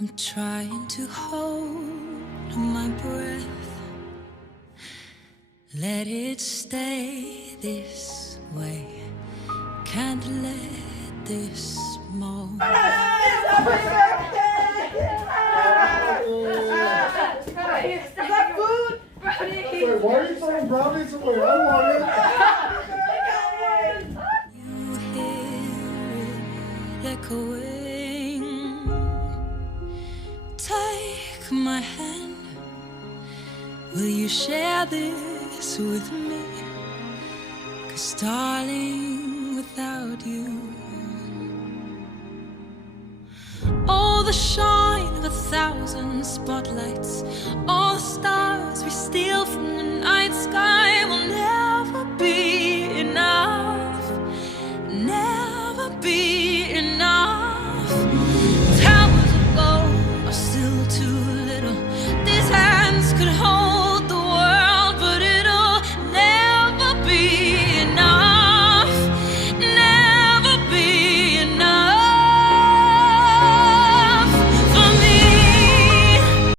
I'm trying to hold my breath. Let it stay this way. Can't let this moment. Happy birthday! Is that food? Wait, why are you throwing brownies away? I want it. You hear it echoing. Take my hand. Will you share this with me? 'Cause darling, without you, all the shine of 1,000 spotlights, all the stars we steal from the night sky will never